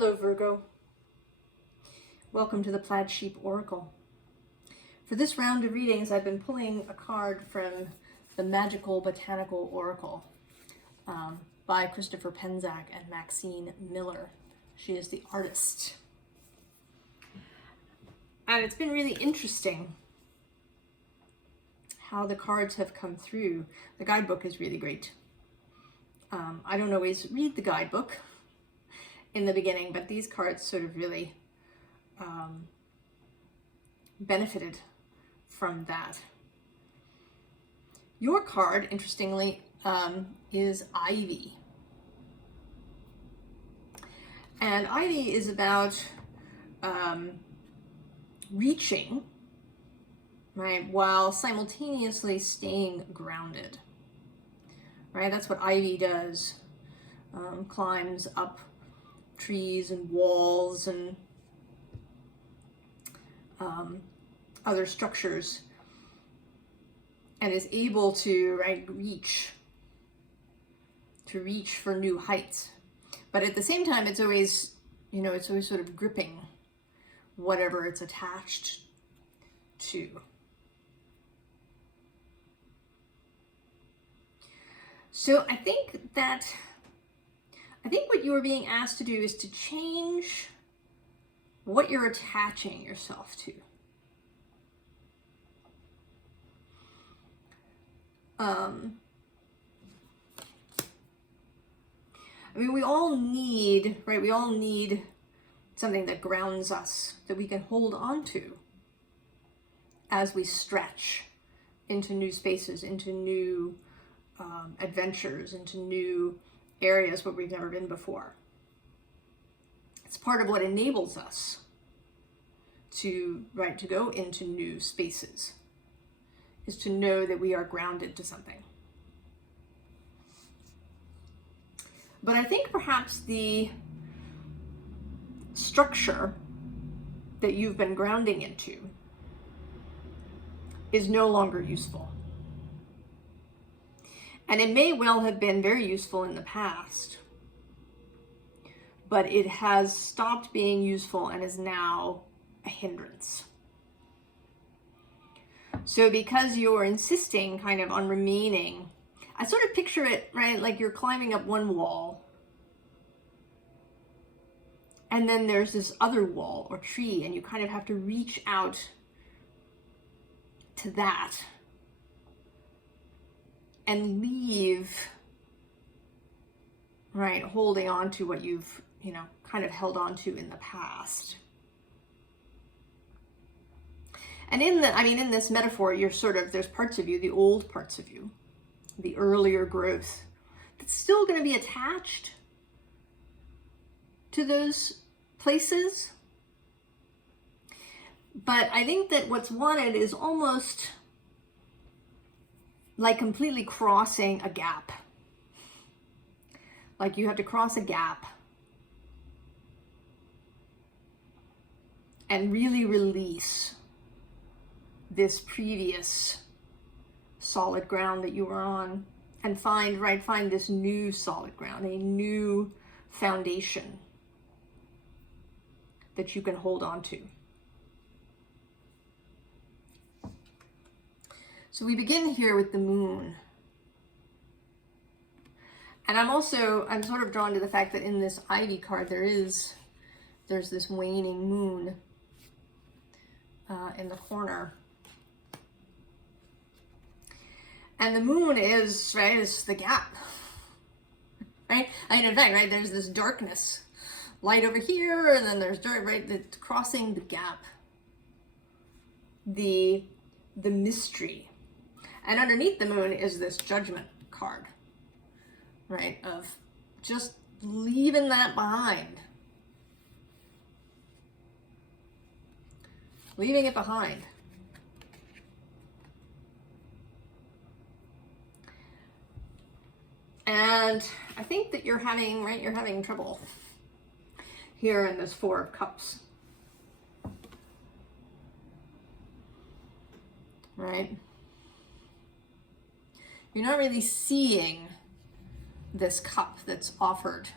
Hello Virgo. Welcome to the Plaid Sheep Oracle. For this round of readings, I've been pulling a card from the Magickal Botanical Oracle by Christopher Penczak and Maxine Miller. She is the artist. And it's been really interesting how the cards have come through. The guidebook is really great. I don't always read the guidebook in the beginning, but these cards sort of really benefited from that. Your card, interestingly, is Ivy. And Ivy is about reaching, right, while simultaneously staying grounded. Right, that's what Ivy does. Climbs up trees and walls and other structures, and is able to reach for new heights. But at the same time, it's always, it's always sort of gripping whatever it's attached to. So I think what you are being asked to do is to change what you're attaching yourself to. We all need, right? We all need something that grounds us, that we can hold on to as we stretch into new spaces, into new adventures, into new areas where we've never been before. It's part of what enables us to go into new spaces, is to know that we are grounded to something. But I think perhaps the structure that you've been grounding into is no longer useful. And it may well have been very useful in the past, but it has stopped being useful and is now a hindrance. So because you're insisting kind of on remaining, I sort of picture it, right, like you're climbing up one wall, and then there's this other wall or tree, and you kind of have to reach out to that and leave, right, holding on to what you've, kind of held on to in the past. And in this metaphor, you're there's parts of you, the old parts of you, the earlier growth, that's still going to be attached to those places. But I think that what's wanted is almost like completely crossing a gap. Like you have to cross a gap and really release this previous solid ground that you were on, and find this new solid ground, a new foundation that you can hold on to. So we begin here with the moon. And I'm sort of drawn to the fact that in this Ivy card, there's this waning moon in the corner. And the moon is the gap, right? In fact, there's this darkness, light over here, and then there's dark, that's crossing the gap, the mystery. And underneath the moon is this Judgment card, right? Of just leaving that behind. Leaving it behind. And I think that you're having trouble here in this Four of Cups. Right? You're not really seeing this cup that's offered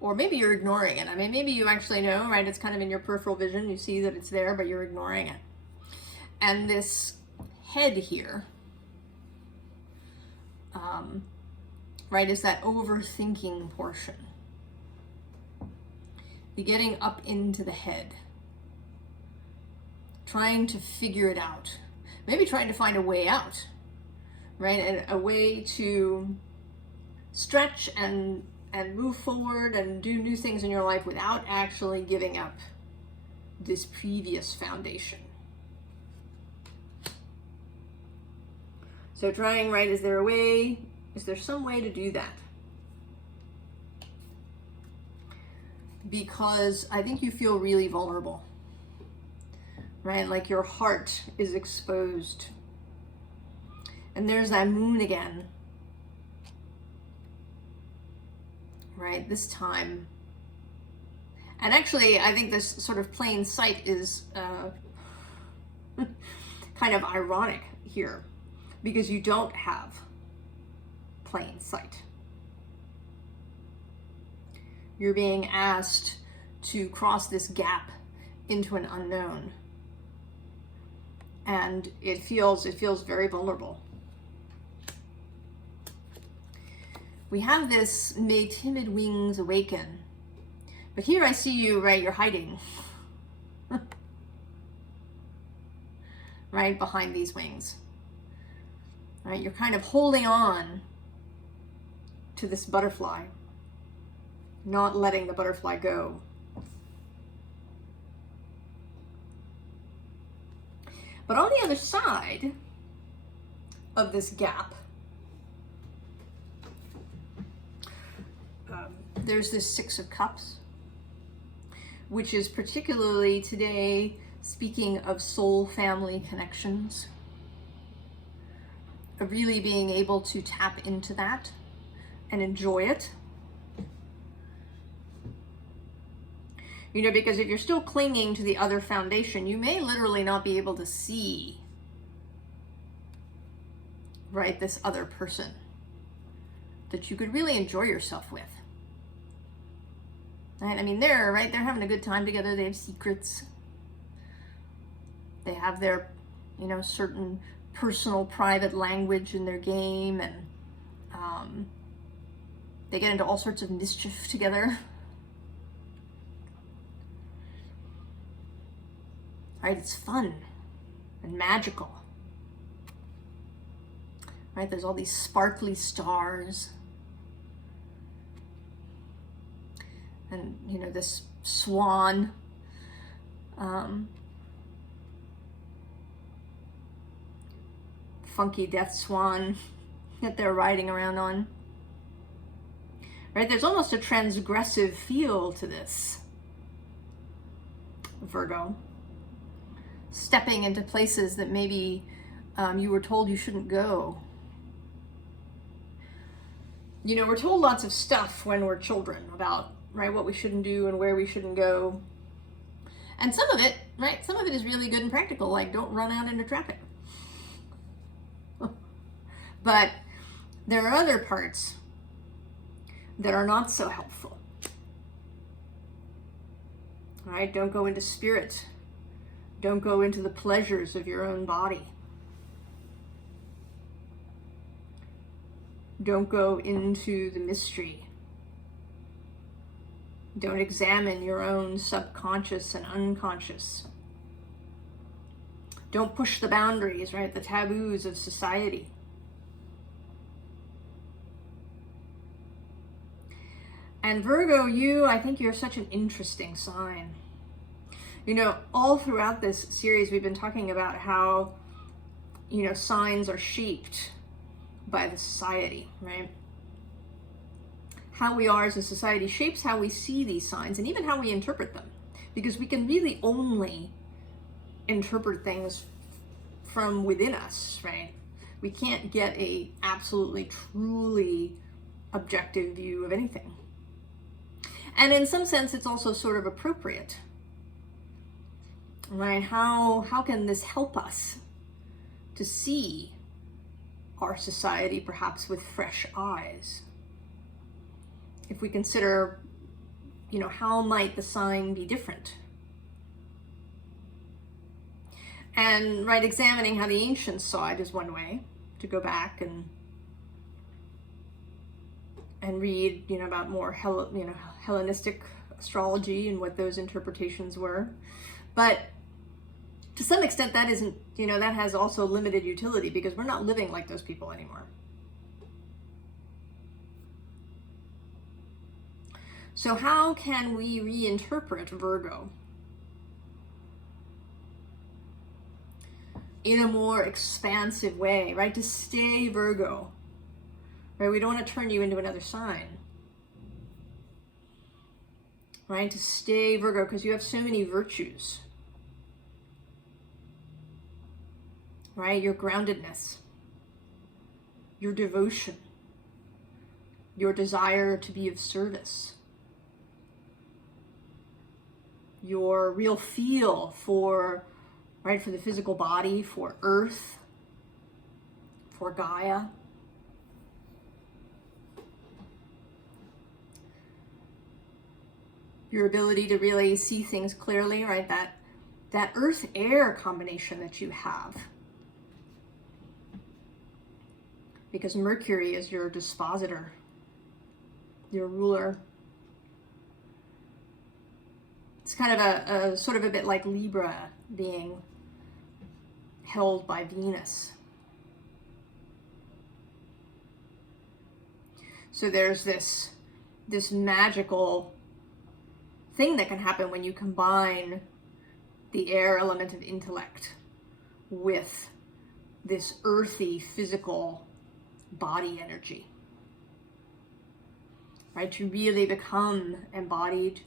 Or maybe you're ignoring it. I mean, maybe you actually know, right? It's kind of in your peripheral vision. You see that it's there, but you're ignoring it. And this head here, right, is that overthinking portion. You're getting up into the head, trying to figure it out. Maybe trying to find a way out, right? And a way to stretch and move forward and do new things in your life without actually giving up this previous foundation. So trying, right, is there some way to do that? Because I think you feel really vulnerable, right? Like your heart is exposed. And there's that moon again, right? This time. And actually, I think this sort of plain sight is kind of ironic here, because you don't have plain sight. You're being asked to cross this gap into an unknown. And it feels very vulnerable. We have this, may timid wings awaken. But here I see you, right, you're hiding. Right, behind these wings. Right, you're kind of holding on to this butterfly, not letting the butterfly go. But on the other side of this gap, there's this Six of Cups, which is particularly today speaking of soul family connections, of really being able to tap into that and enjoy it. You know, because if you're still clinging to the other foundation, you may literally not be able to see, right, this other person that you could really enjoy yourself with. Right? I mean, they're having a good time together. They have secrets. They have their, you know, certain personal, private language in their game, and they get into all sorts of mischief together. Right? It's fun and magical. Right? There's all these sparkly stars. And, you know, this swan. Funky death swan that they're riding around on. Right? There's almost a transgressive feel to this, Virgo. Stepping into places that maybe you were told you shouldn't go. You know, we're told lots of stuff when we're children about, right, what we shouldn't do and where we shouldn't go. And some of it, right, some of it is really good and practical, like don't run out into traffic. But there are other parts that are not so helpful. Right? Don't go into spirit. Don't go into the pleasures of your own body. Don't go into the mystery. Don't examine your own subconscious and unconscious. Don't push the boundaries, right? The taboos of society. And Virgo, I think you're such an interesting sign. You know, all throughout this series, we've been talking about how, you know, signs are shaped by the society, right? How we are as a society shapes how we see these signs and even how we interpret them. Because we can really only interpret things from within us, right? We can't get a absolutely, truly objective view of anything. And in some sense, it's also sort of appropriate. Right? How can this help us to see our society perhaps with fresh eyes? If we consider, you know, how might the sign be different? And, right, examining how the ancients saw it is one way to go back and read, you know, about more Hellenistic astrology and what those interpretations were. But to some extent, that isn't, you know, that has also limited utility because we're not living like those people anymore. So how can we reinterpret Virgo in a more expansive way, right? To stay Virgo, right? We don't want to turn you into another sign, right? To stay Virgo because you have so many virtues, right? Your groundedness, your devotion, your desire to be of service, your real feel for, right, for the physical body, for Earth, for Gaia. Your ability to really see things clearly, right? That Earth-Air combination that you have. Because Mercury is your dispositor, your ruler. It's kind of a sort of a bit like Libra being held by Venus. So there's this magical thing that can happen when you combine the air element of intellect with this earthy physical body energy, right? To really become embodied,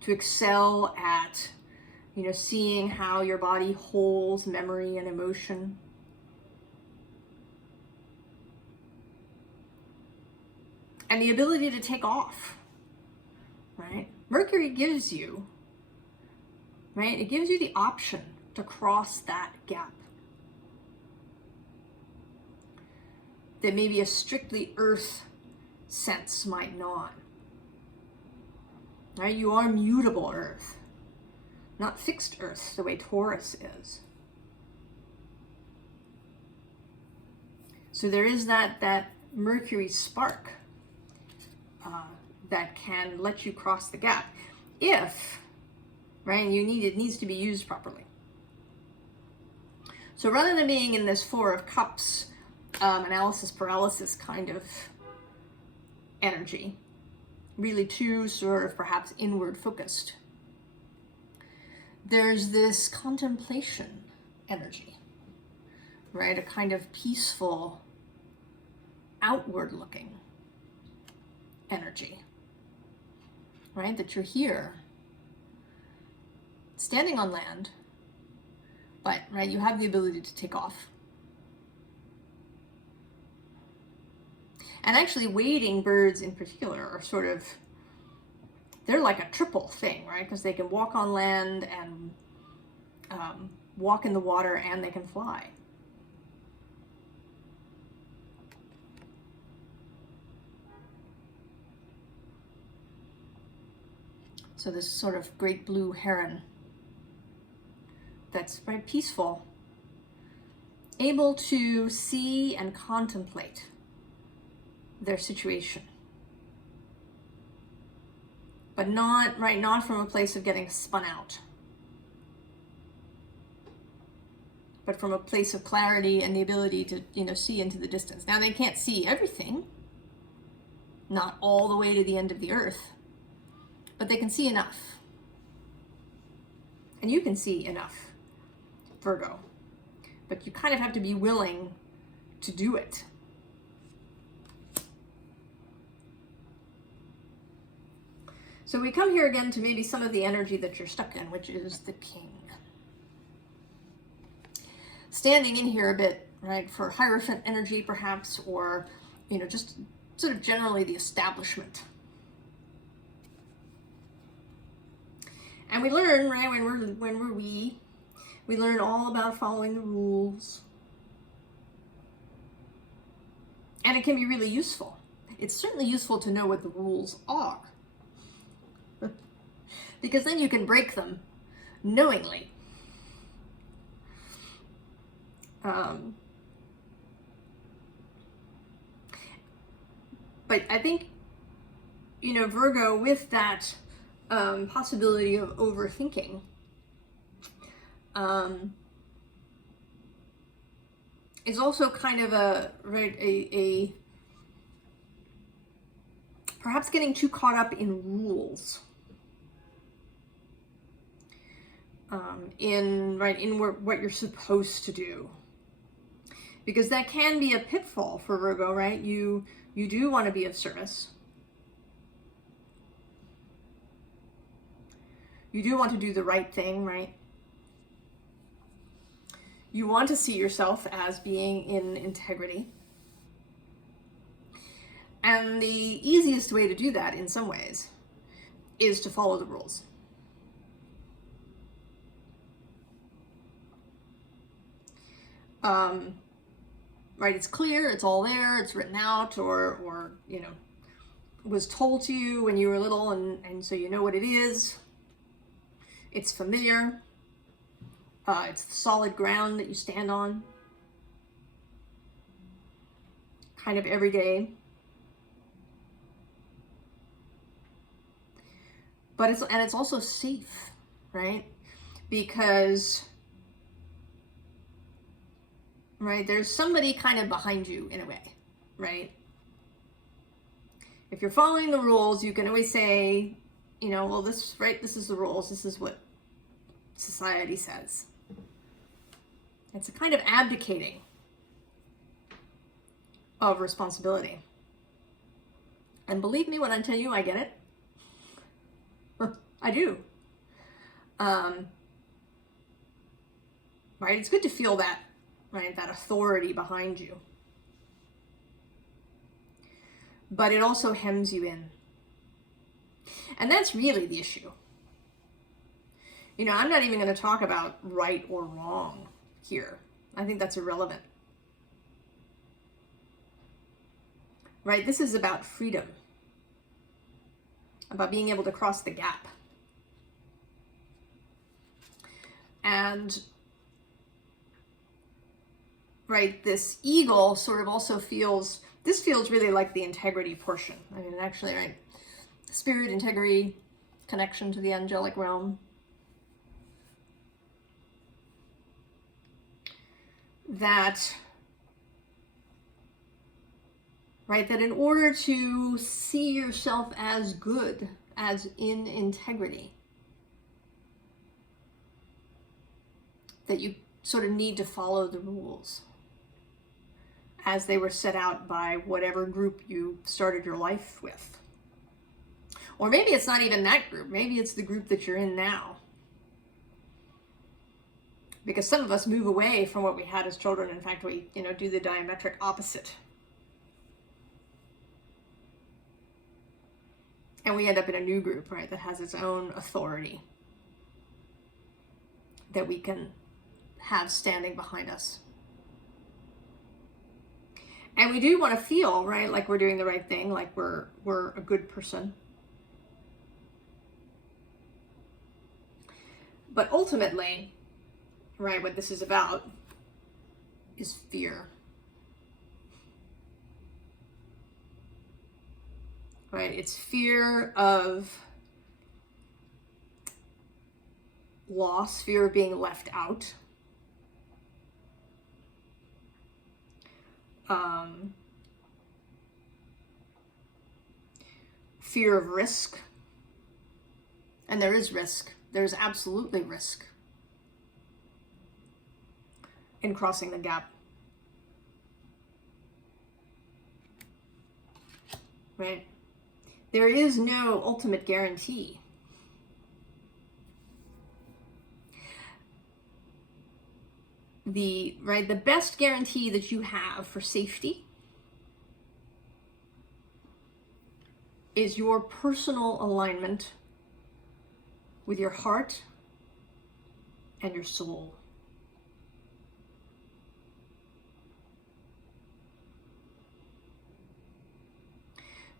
to excel at, you know, seeing how your body holds memory and emotion. And the ability to take off, right? Mercury gives you, right? It gives you the option to cross that gap that maybe a strictly Earth sense might not. Right? You are mutable Earth, not fixed Earth the way Taurus is. So there is that Mercury spark that can let you cross the gap if, right, it needs to be used properly. So rather than being in this Four of Cups, analysis paralysis kind of energy, really too sort of perhaps inward focused, there's this contemplation energy, right? A kind of peaceful, outward looking energy, right? That you're here, standing on land, but, right, you have the ability to take off. And actually wading birds in particular are sort of, they're like a triple thing, right? Because they can walk on land and walk in the water and they can fly. So this sort of great blue heron that's very peaceful, able to see and contemplate their situation, but not from a place of getting spun out, but from a place of clarity and the ability to, you know, see into the distance. Now they can't see everything, not all the way to the end of the earth, but they can see enough. And you can see enough, Virgo, but you kind of have to be willing to do it. So we come here again to maybe some of the energy that you're stuck in, which is the King. Standing in here a bit, right, for Hierophant energy perhaps, or, you know, just sort of generally the establishment. And we learn, right, we learn all about following the rules. And it can be really useful. it's certainly useful to know what the rules are. Because then you can break them knowingly. But I think, you know, Virgo, with that possibility of overthinking, is also kind of a perhaps getting too caught up in rules, in what you're supposed to do, because that can be a pitfall for Virgo, right? You do want to be of service. You do want to do the right thing, right? You want to see yourself as being in integrity. And the easiest way to do that, in some ways, is to follow the rules. Right, it's clear, it's all there, it's written out, or you know, was told to you when you were little, and so you know what it is. It's familiar. It's the solid ground that you stand on, kind of every day. But it's also safe, right? Because, right, there's somebody kind of behind you in a way, right? If you're following the rules, you can always say, you know, well, this is the rules, this is what society says. It's a kind of abdicating of responsibility. And believe me when I tell you, I get it. I do. Right? It's good to feel that, right? That authority behind you. But it also hems you in. And that's really the issue. You know, I'm not even going to talk about right or wrong here. I think that's irrelevant. Right? This is about freedom. About being able to cross the gap. And, right, this eagle sort of also feels, this feels really like the integrity portion. I mean, actually, right, spirit, integrity, connection to the angelic realm. That, right, that in order to see yourself as good, as in integrity, that you sort of need to follow the rules as they were set out by whatever group you started your life with. Or maybe it's not even that group. Maybe it's the group that you're in now. Because some of us move away from what we had as children. In fact, we, you know, do the diametric opposite. And we end up in a new group, right, that has its own authority that we can have standing behind us. And we do want to feel, right, like we're doing the right thing, like we're a good person. But ultimately, right, what this is about is fear. Right? It's fear of loss, fear of being left out. Fear of risk. And there is risk. There's absolutely risk in crossing the gap. Right? There is no ultimate guarantee. The best guarantee that you have for safety is your personal alignment with your heart and your soul.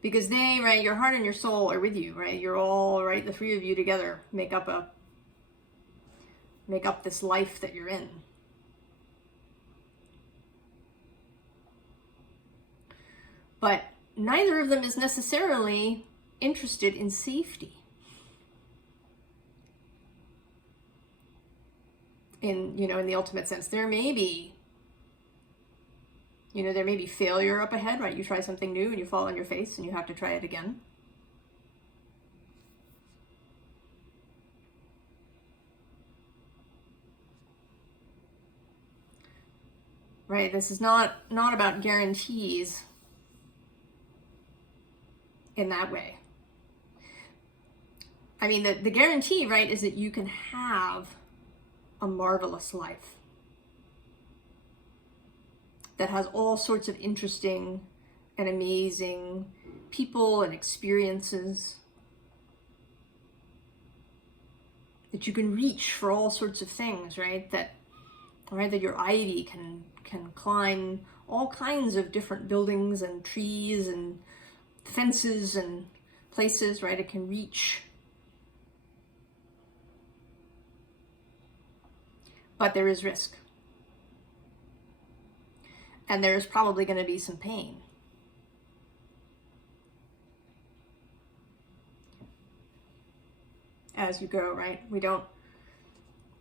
Because they, right, your heart and your soul are with you, right? You're all, right, the three of you together make up this life that you're in. But neither of them is necessarily interested in safety. In the ultimate sense, there may be failure up ahead, right? You try something new and you fall on your face and you have to try it again. Right? This is not about guarantees in that way. I mean, the guarantee, right, is that you can have a marvelous life that has all sorts of interesting and amazing people and experiences, that you can reach for all sorts of things, right? That your ivy can climb all kinds of different buildings and trees and fences and places, right? It can reach. But there is risk. And there's probably going to be some pain. As you go, right? We don't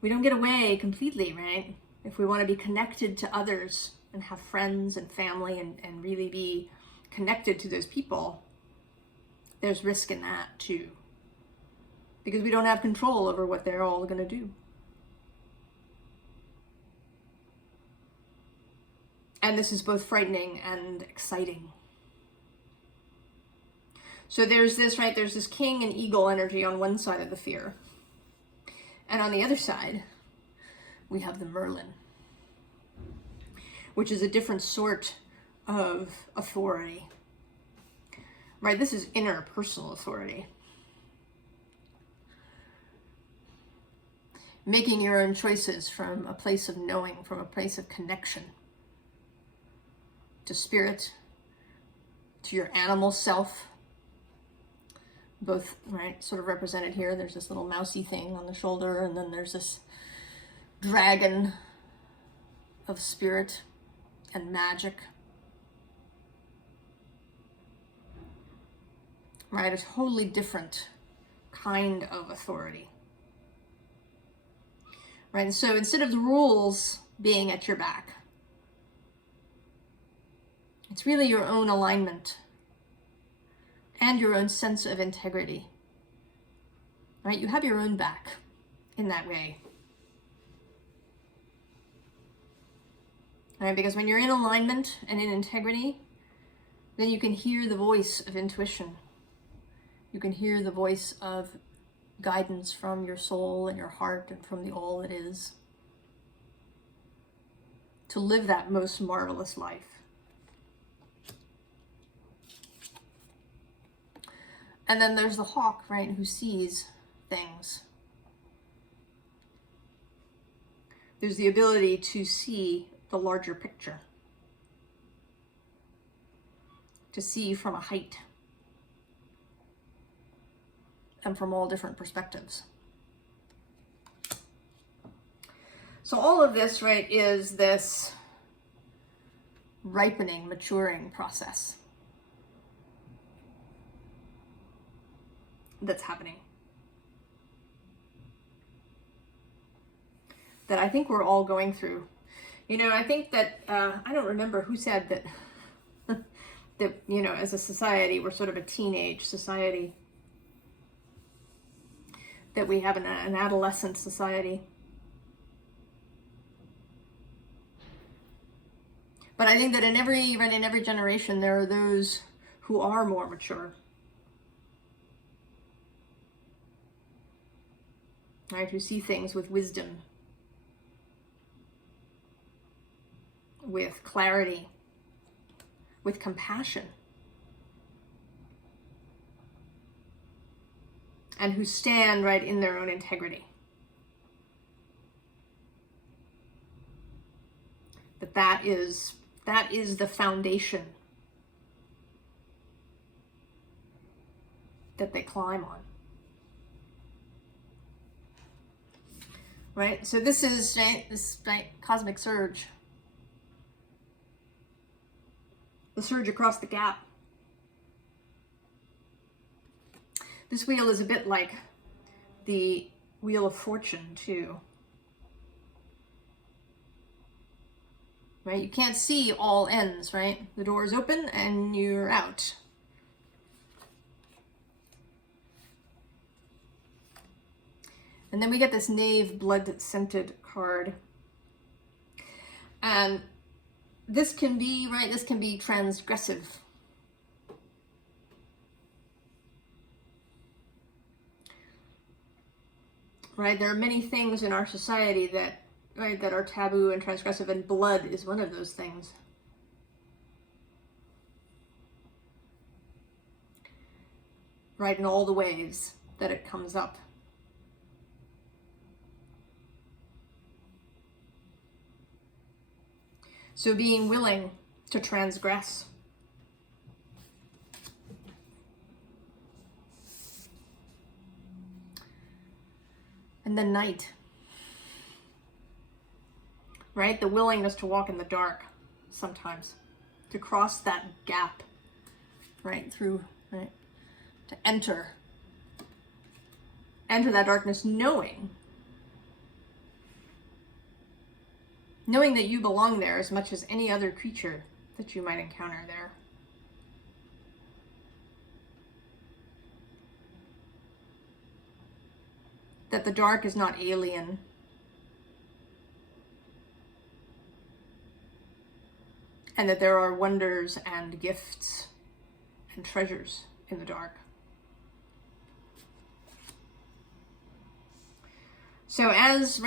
get away completely, right? If we want to be connected to others and have friends and family and really be connected to those people, there's risk in that too. Because we don't have control over what they're all going to do. And this is both frightening and exciting. So there's this king and eagle energy on one side of the fear. And on the other side, we have the Merlin, which is a different sort of authority. Right, this is interpersonal authority. Making your own choices from a place of knowing, from a place of connection to spirit, to your animal self, both, right, sort of represented here. There's this little mousy thing on the shoulder, and then there's this dragon of spirit and magic. Right, a totally different kind of authority. Right, and so instead of the rules being at your back, it's really your own alignment and your own sense of integrity. Right? You have your own back in that way. Right? Because when you're in alignment and in integrity, then you can hear the voice of intuition. You can hear the voice of guidance from your soul and your heart and from the all that is, to live that most marvelous life. And then there's the hawk, right, who sees things. There's the ability to see the larger picture, to see from a height and from all different perspectives. So all of this, right, is this ripening, maturing process that's happening, that I think we're all going through. I think that, I don't remember who said that, that, as a society, we're sort of a teenage society, that we have an adolescent society. But I think that in every generation, there are those who are more mature. Right, who see things with wisdom, with clarity, with compassion, and who stand right in their own integrity. That is the foundation that they climb on. Right? So this is this cosmic surge. The surge across the gap. This wheel is a bit like the Wheel of Fortune too. Right? You can't see all ends, right? The door is open and you're out. And then we get this Knave blood-scented card. And this can be, right, this can be transgressive. Right, there are many things in our society that, right, that are taboo and transgressive, and blood is one of those things. Right, in all the ways that it comes up. So being willing to transgress. And then night. Right? The willingness to walk in the dark sometimes. To cross that gap. Right? Through, right? To enter that darkness knowing that you belong there as much as any other creature that you might encounter there. That the dark is not alien. And that there are wonders and gifts and treasures in the dark. So as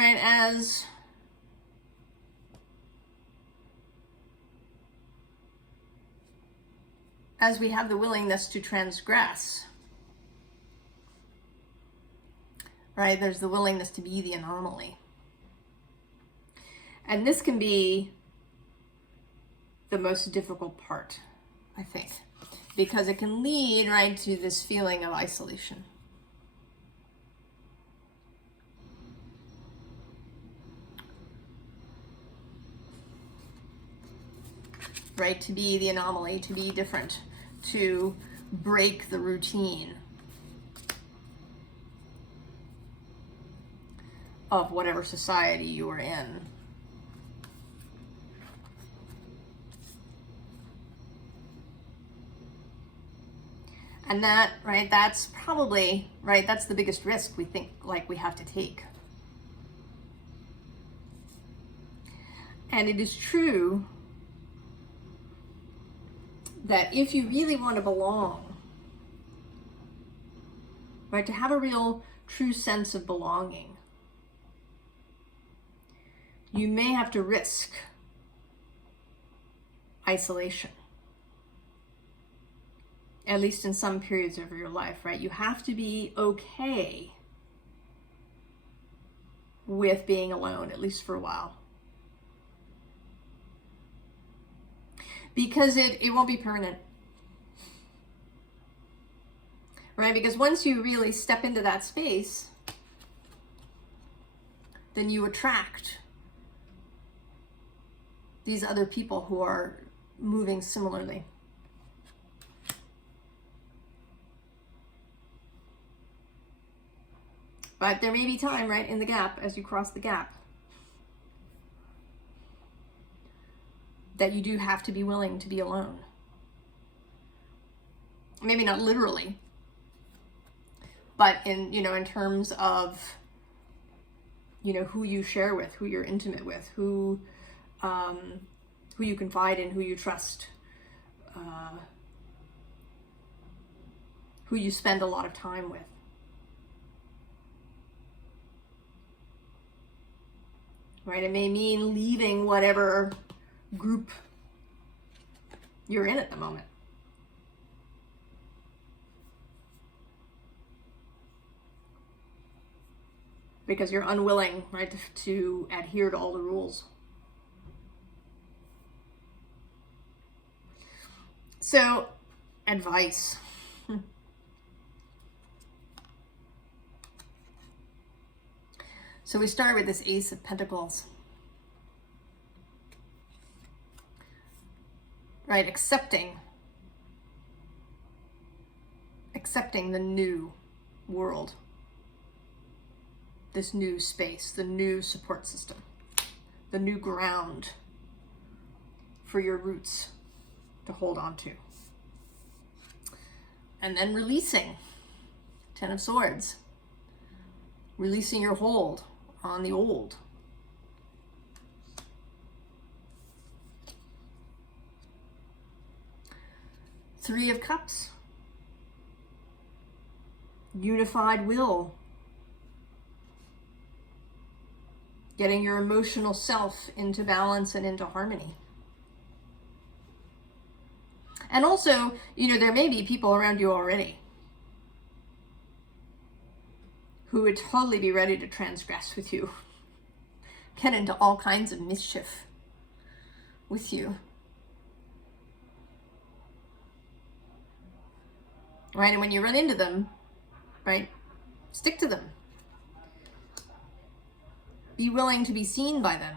we have the willingness to transgress, right, there's the willingness to be the anomaly. And this can be the most difficult part, I think, because it can lead, right, to this feeling of isolation. Right, to be the anomaly, to be different, to break the routine of whatever society you are in. And that, right, that's probably, right, that's the biggest risk we think like we have to take. And it is true that if you really want to belong, right, to have a real true sense of belonging, you may have to risk isolation, at least in some periods of your life, right? You have to be okay with being alone, at least for a while. Because it won't be permanent. Right? Because once you really step into that space, then you attract these other people who are moving similarly. But there may be time, right, in the gap, as you cross the gap, that you do have to be willing to be alone. Maybe not literally, but in, in terms of, who you share with, who you're intimate with, who you confide in, who you trust, who you spend a lot of time with. Right? It may mean leaving whatever group you're in at the moment. Because you're unwilling, right, to adhere to all the rules. So, advice. So we start with this Ace of Pentacles. Right, accepting the new world, this new space, the new support system, the new ground for your roots to hold on to. And then releasing, Ten of Swords, releasing your hold on the old. Three of Cups, unified will, getting your emotional self into balance and into harmony. And also, you know, there may be people around you already who would totally be ready to transgress with you, get into all kinds of mischief with you. Right, and when you run into them, right, stick to them. Be willing to be seen by them.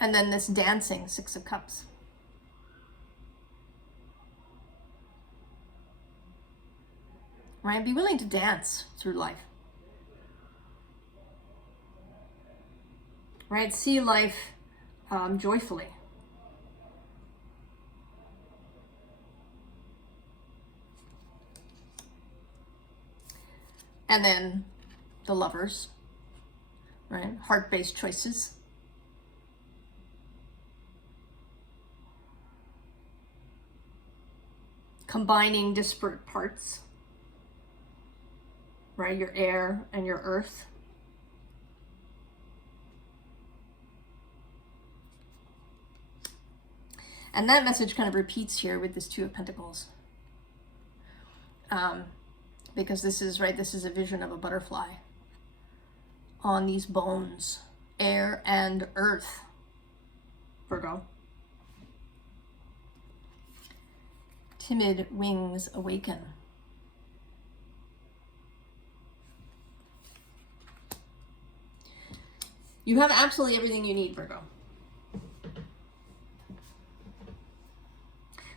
And then this dancing Six of Cups. Right, be willing to dance through life. Right, see life joyfully. And then the Lovers, right? Heart-based choices. Combining disparate parts, right? Your air and your earth. And that message kind of repeats here with this Two of Pentacles. Because this is, right, this is a vision of a butterfly on these bones, air and earth, Virgo. Timid wings awaken. You have absolutely everything you need, Virgo.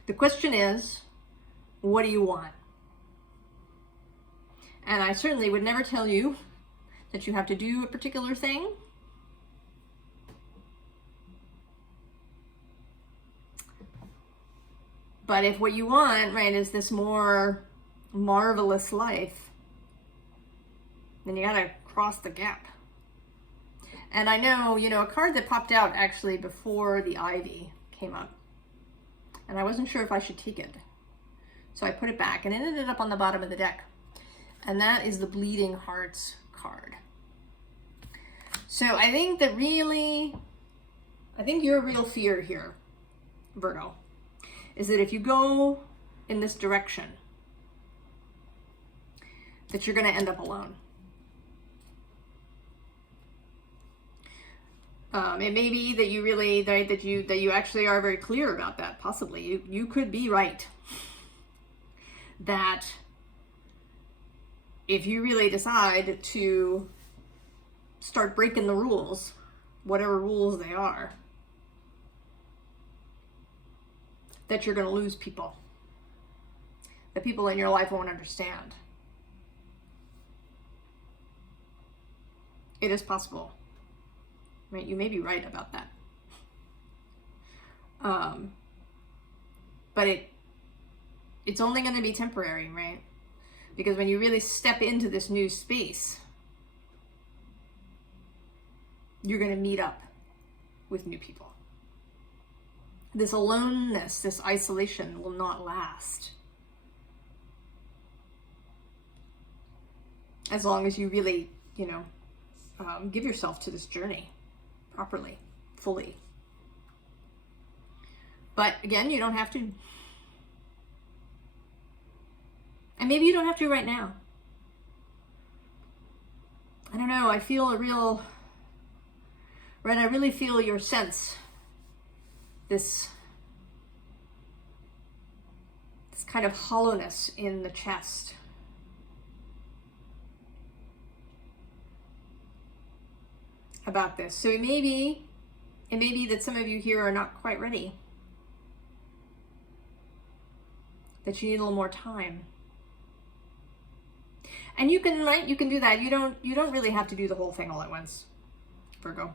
The question is, what do you want? And I certainly would never tell you that you have to do a particular thing. But if what you want, right, is this more marvelous life, then you gotta cross the gap. And I know, you know, a card that popped out actually before the Ivy came up. And I wasn't sure if I should take it. So I put it back and it ended up on the bottom of the deck. And that is the Bleeding Hearts card. So I think that really, I think your real fear here, Virgo, is that if you go in this direction, that you're going to end up alone. It may be that you really, that you actually are very clear about that. Possibly, you could be right. That if you really decide to start breaking the rules, whatever rules they are, that you're going to lose people. The people in your life won't understand. It is possible. Right? You may be right about that. But it's only going to be temporary, right? Because when you really step into this new space, you're going to meet up with new people. This aloneness, this isolation will not last. As long as you really, you know, give yourself to this journey properly, fully. But again, you don't have to. And maybe you don't have to right now. I don't know, I feel a real, right, I really feel your sense, this kind of hollowness in the chest. about this. So it may be that some of you here are not quite ready. That you need a little more time. And you can, right? You can do that. You don't really have to do the whole thing all at once, Virgo.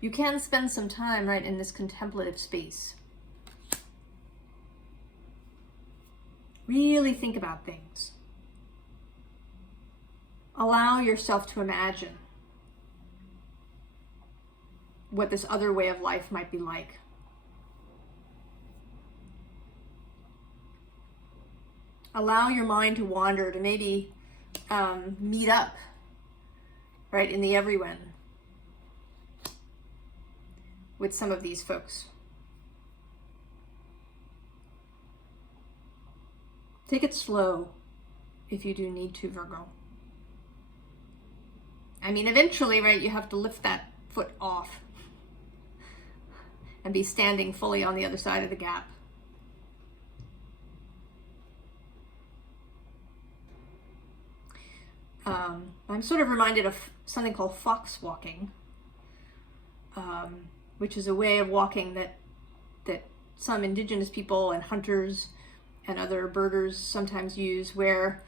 You can spend some time, right, in this contemplative space. Really think about things. Allow yourself to imagine what this other way of life might be like. Allow your mind to wander, to maybe meet up, right, in the everyone with some of these folks. Take it slow if you do need to, Virgo. I mean, eventually, right, you have to lift that foot off and be standing fully on the other side of the gap. I'm sort of reminded of something called fox walking, which is a way of walking that some indigenous people and hunters and other birders sometimes use, where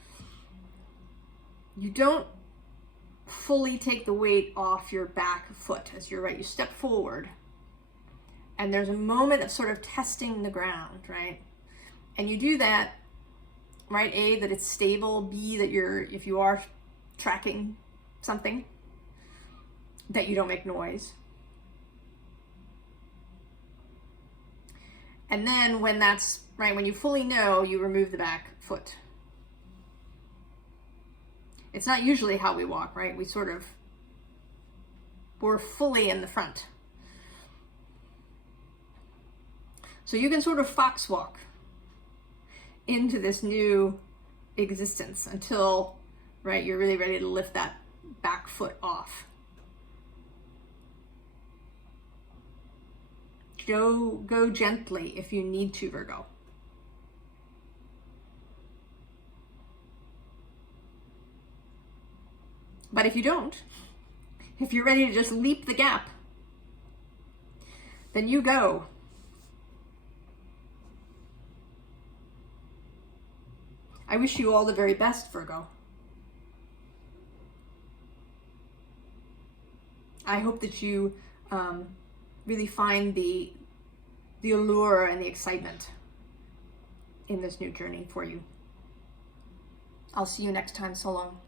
you don't fully take the weight off your back foot as you're right. You step forward, and there's a moment of sort of testing the ground, right? And you do that, right? A, that it's stable. B, that if you are tracking something, that you don't make noise. And then when that's right, when you fully know, you remove the back foot. It's not usually how we walk, right? We're fully in the front. So you can sort of fox walk into this new existence until, right, you're really ready to lift that back foot off. Go gently if you need to, Virgo. But if you don't, if you're ready to just leap the gap, then you go. I wish you all the very best, Virgo. I hope that you really find the allure and the excitement in this new journey for you. I'll see you next time. So long.